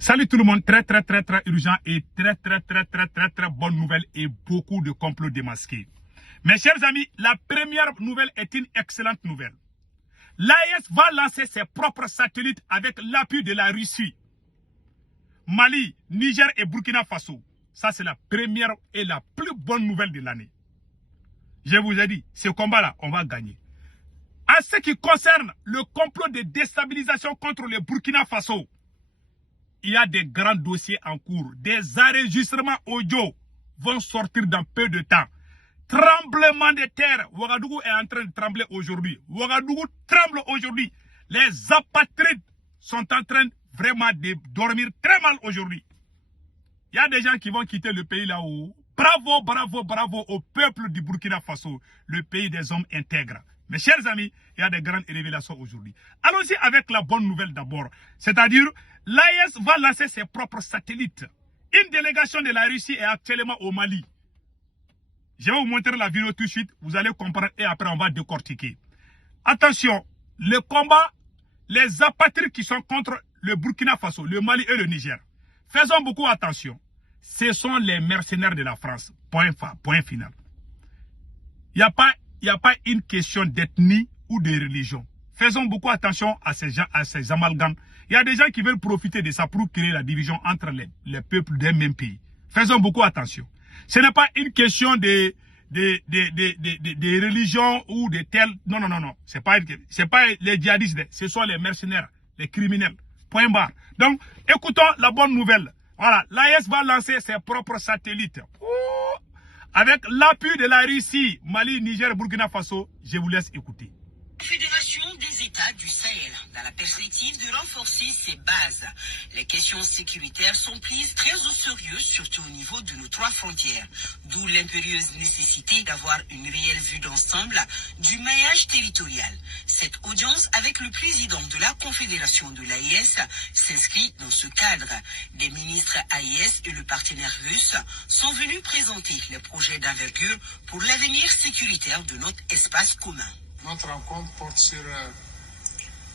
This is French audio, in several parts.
Salut tout le monde, très urgent et très bonne nouvelle et beaucoup de complots démasqués. Mes chers amis, la première nouvelle est une excellente nouvelle. L'AES va lancer ses propres satellites avec l'appui de la Russie. Mali, Niger et Burkina Faso. Ça c'est la première et la plus bonne nouvelle de l'année. Je vous ai dit, ce combat-là, on va gagner. En ce qui concerne le complot de déstabilisation contre le Burkina Faso, il y a des grands dossiers en cours. Des enregistrements audio vont sortir dans peu de temps. Tremblement de terre. Ouagadougou est en train de trembler aujourd'hui. Ouagadougou tremble aujourd'hui. Les apatrides sont en train vraiment de dormir très mal aujourd'hui. Il y a des gens qui vont quitter le pays là-haut. Bravo au peuple du Burkina Faso, le pays des hommes intègres. Mes chers amis, il y a des grandes révélations aujourd'hui. Allons-y avec la bonne nouvelle d'abord. C'est-à-dire, l'AES va lancer ses propres satellites. Une délégation de la Russie est actuellement au Mali. Je vais vous montrer la vidéo tout de suite. Vous allez comprendre et après on va décortiquer. Attention, le combat, les apatrides qui sont contre le Burkina Faso, le Mali et le Niger. Faisons beaucoup attention. Ce sont les mercenaires de la France. Point final. Il n'y a pas une question d'ethnie ou de religion. Faisons beaucoup attention à ces amalgames. Il y a des gens qui veulent profiter de ça pour créer la division entre les peuples d'un même pays. Faisons beaucoup attention. Ce n'est pas une question de religion ou de tel. Non. Ce n'est pas les djihadistes. Ce sont les mercenaires, les criminels. Point barre. Donc, écoutons la bonne nouvelle. Voilà, l'AES va lancer ses propres satellites. Avec l'appui de la Russie, Mali, Niger, Burkina Faso, je vous laisse écouter. Fédération des États du Sahel, dans la perspective de renforcer ses bases. Les questions sécuritaires sont prises très au sérieux, surtout au niveau de nos trois frontières, d'où l'impérieuse nécessité d'avoir une réelle vue d'ensemble du maillage territorial. Cette audience avec le président de la Confédération de l'AES s'inscrit dans ce cadre. Des ministres AES et le partenaire russe sont venus présenter les projets d'envergure pour l'avenir sécuritaire de notre espace commun. Notre rencontre porte sur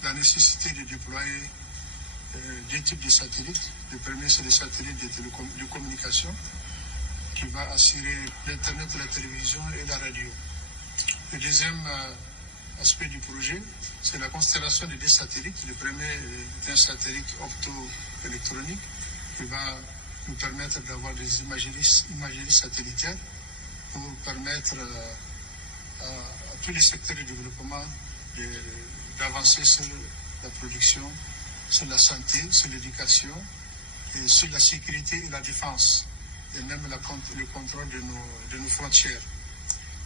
la nécessité de déployer deux types de satellites. Le premier, c'est les satellites de communication qui va assurer l'Internet, la télévision et la radio. Le deuxième aspect du projet, c'est la constellation de deux satellites. Le premier est un satellite opto-électronique qui va nous permettre d'avoir des imageries satellitaires pour permettre à tous les secteurs de développement d'avancer sur la production, sur la santé, sur l'éducation, et sur la sécurité et la défense, et même le contrôle de nos frontières.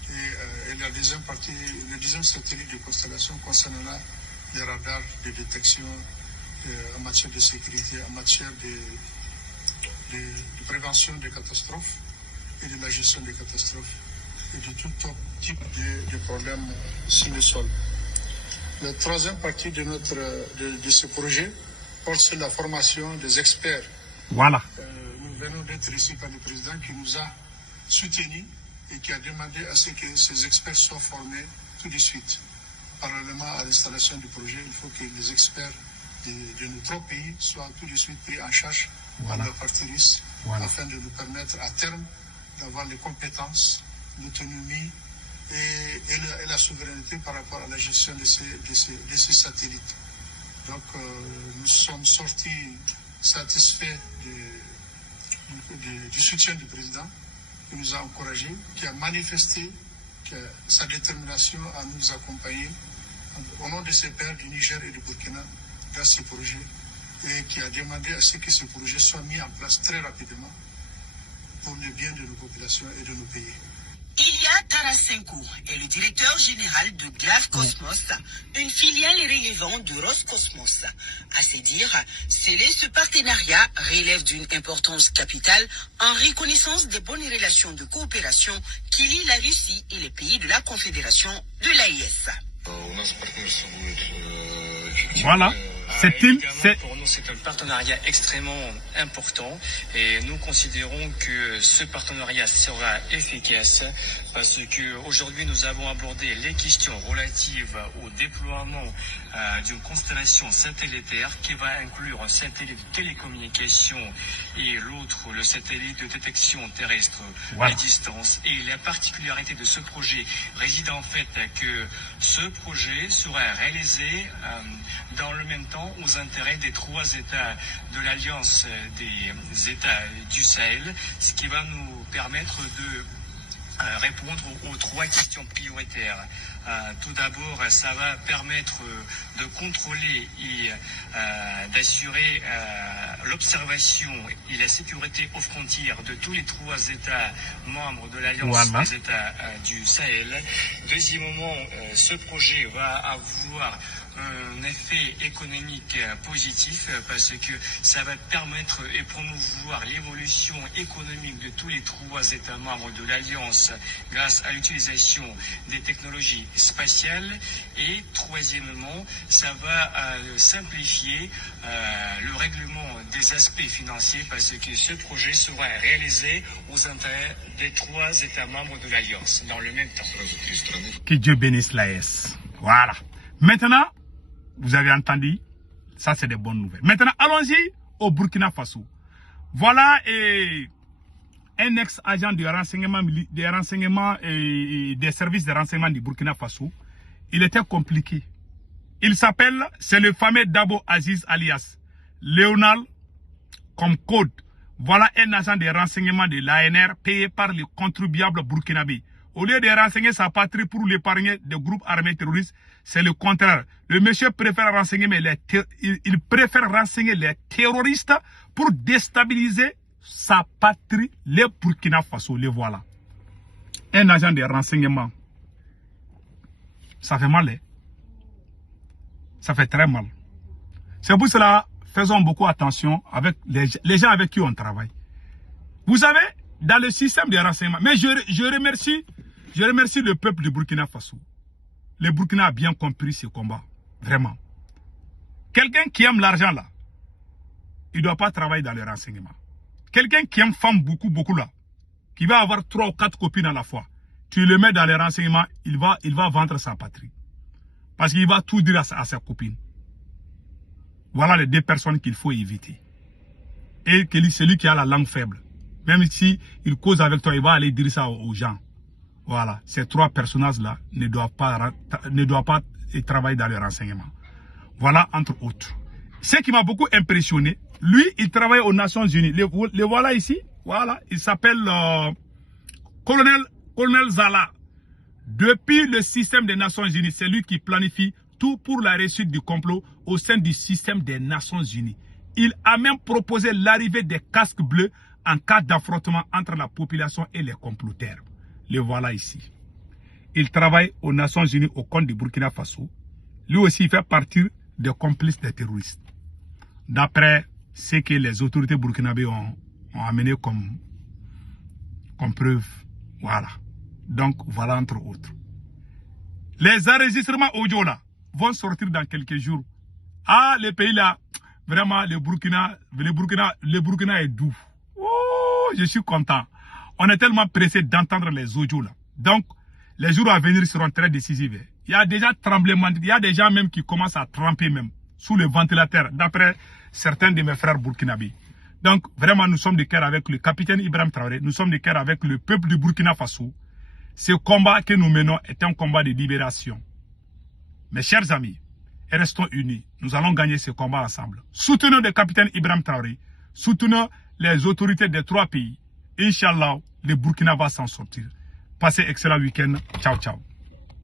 Et la deuxième partie, le deuxième satellite de constellation concernera les radars de détection en matière de sécurité, en matière de prévention des catastrophes et de la gestion des catastrophes et de tout type de problèmes sur le sol. La troisième partie de ce projet porte sur la formation des experts. Voilà. Nous venons d'être reçus par le président qui nous a soutenus et qui a demandé à ce que ces experts soient formés tout de suite. Parallèlement à l'installation du projet, il faut que les experts de nos trois pays soient tout de suite pris en charge par la partie russe afin de nous permettre à terme d'avoir les compétences, l'autonomie et la souveraineté par rapport à la gestion de ces satellites. Donc nous sommes sortis satisfaits du soutien du président qui nous a encouragés, qui a manifesté sa détermination à nous accompagner au nom de ses pairs du Niger et du Burkina dans ce projet et qui a demandé à ce que ce projet soit mis en place très rapidement pour le bien de nos populations et de nos pays. Ilia Tarasenko est le directeur général de Glav Cosmos, une filiale relevant de Roscosmos. À se dire, sceller ce partenariat relève d'une importance capitale en reconnaissance des bonnes relations de coopération qui lient la Russie et les pays de la Confédération de l'AES. Voilà. Pour nous, c'est un partenariat extrêmement important et nous considérons que ce partenariat sera efficace parce que aujourd'hui nous avons abordé les questions relatives au déploiement d'une constellation satellitaire qui va inclure un satellite de télécommunication et l'autre, le satellite de détection terrestre à distance. Et la particularité de ce projet réside en fait que ce projet sera réalisé dans le même temps aux intérêts des 3 États de l'Alliance des États du Sahel, ce qui va nous permettre de répondre aux 3 questions prioritaires. Tout d'abord, ça va permettre de contrôler et d'assurer l'observation et la sécurité aux frontières de tous les 3 États membres de l'Alliance des États du Sahel. Deuxièmement, ce projet va avoir un effet économique positif parce que ça va permettre et promouvoir l'évolution économique de tous les 3 États membres de l'Alliance grâce à l'utilisation des technologies spatiales. Et troisièmement, ça va simplifier le règlement des aspects financiers parce que ce projet sera réalisé aux intérêts des 3 États membres de l'Alliance dans le même temps. Que Dieu bénisse l'AES. Voilà. Maintenant, vous avez entendu, ça c'est des bonnes nouvelles. Maintenant, allons-y au Burkina Faso. Voilà un ex-agent de renseignement, des services de renseignement du Burkina Faso. Il était compliqué. Il s'appelle, c'est le fameux Dabo Aziz alias Léonard comme code. Voilà un agent de renseignement de l'ANR payé par les contribuables burkinabés. Au lieu de renseigner sa patrie pour l'épargner des groupes armés terroristes, c'est le contraire. Le monsieur préfère renseigner, il préfère renseigner les terroristes pour déstabiliser sa patrie, les Burkina Faso. Les voilà. Un agent de renseignement. Ça fait mal, hein? Ça fait très mal. C'est pour cela, faisons beaucoup attention avec les gens avec qui on travaille. Vous savez, dans le système de renseignement, mais je remercie le peuple du Burkina Faso. Le Burkina a bien compris ce combat. Vraiment. Quelqu'un qui aime l'argent là, il ne doit pas travailler dans le renseignement. Quelqu'un qui aime femme beaucoup là, qui va avoir 3 ou 4 copines à la fois, tu le mets dans les renseignements, il va vendre sa patrie. Parce qu'il va tout dire à sa copine. Voilà les 2 personnes qu'il faut éviter. Et celui qui a la langue faible, même si il cause avec toi, il va aller dire ça aux gens. Voilà, ces 3 personnages-là ne doivent pas travailler dans le renseignement. Voilà, entre autres. Ce qui m'a beaucoup impressionné, lui, il travaille aux Nations Unies. Le voilà ici. Voilà, il s'appelle Colonel Zala. Depuis le système des Nations Unies, c'est lui qui planifie tout pour la réussite du complot au sein du système des Nations Unies. Il a même proposé l'arrivée des casques bleus en cas d'affrontement entre la population et les comploteurs. Le voilà ici. Il travaille aux Nations Unies au compte du Burkina Faso. Lui aussi, il fait partie des complices des terroristes. D'après ce que les autorités burkinabées ont amené comme preuve. Voilà. Donc, voilà entre autres. Les enregistrements audio là vont sortir dans quelques jours. Ah, les pays là, vraiment, le Burkina est doux. Oh, je suis content. On est tellement pressé d'entendre les audios là. Donc, les jours à venir seront très décisifs. Il y a déjà tremblement, il y a des gens même qui commencent à tremper même sous le ventilateur, d'après certains de mes frères burkinabés. Donc, vraiment, nous sommes de cœur avec le capitaine Ibrahim Traoré, nous sommes de cœur avec le peuple du Burkina Faso. Ce combat que nous menons est un combat de libération. Mes chers amis, restons unis. Nous allons gagner ce combat ensemble. Soutenons le capitaine Ibrahim Traoré. Soutenons les autorités des 3 pays. Inch'Allah, le Burkina va s'en sortir. Passez un excellent week-end. Ciao, ciao.